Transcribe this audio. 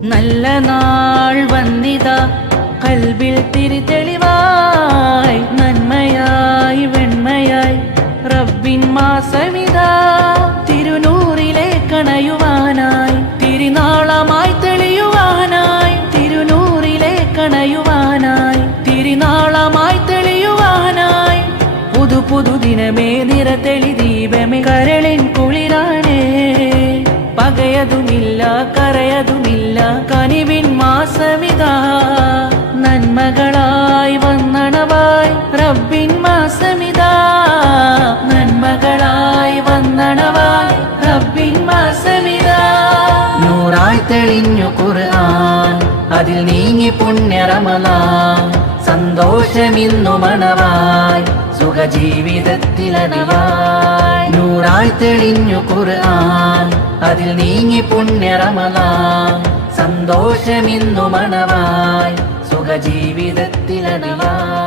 നല്ല നാൾ വന്നിതാ കൽബിൽ തിരിതെളിവായി നന്മയായി വെണ്മയായി റബ്ബിൻ മാസമിതാ തിരുനൂറിലെ കണയുവാനായി തിരുനാളമായി തെളിയുവാനായി തിരുനൂറിലെ കണയുവാനായി തിരുനാളമായി തെളിയുവാനായി പുതു പുതു ദിനമേ നിറതെളി ദീപമേ കരളിൻ കുളിരാനേ പകയതുമില്ല കരയതുമില്ല കനിവിൻ മാസമിതാ നന്മകളായി വന്നണവായി റബ്ബിൻ മാസമിതാ നന്മകളായി വന്നണവായി റബ്ബിൻ മാസമിതാ നൂറായി തെളിഞ്ഞു ഖുർആൻ അതിൽ നീങ്ങി പുണ്യ റമളാൻ സന്തോഷമിന്നു മണവായി സുഖജീവിതത്തിലതിയായി നൂറായി തെളിഞ്ഞു ഖുർആൻ അതിൽ നീങ്ങി പുണ്യ റമളാൻ സന്തോഷമിന്നു മണവായി സുഖജീവിതത്തിലതിയായി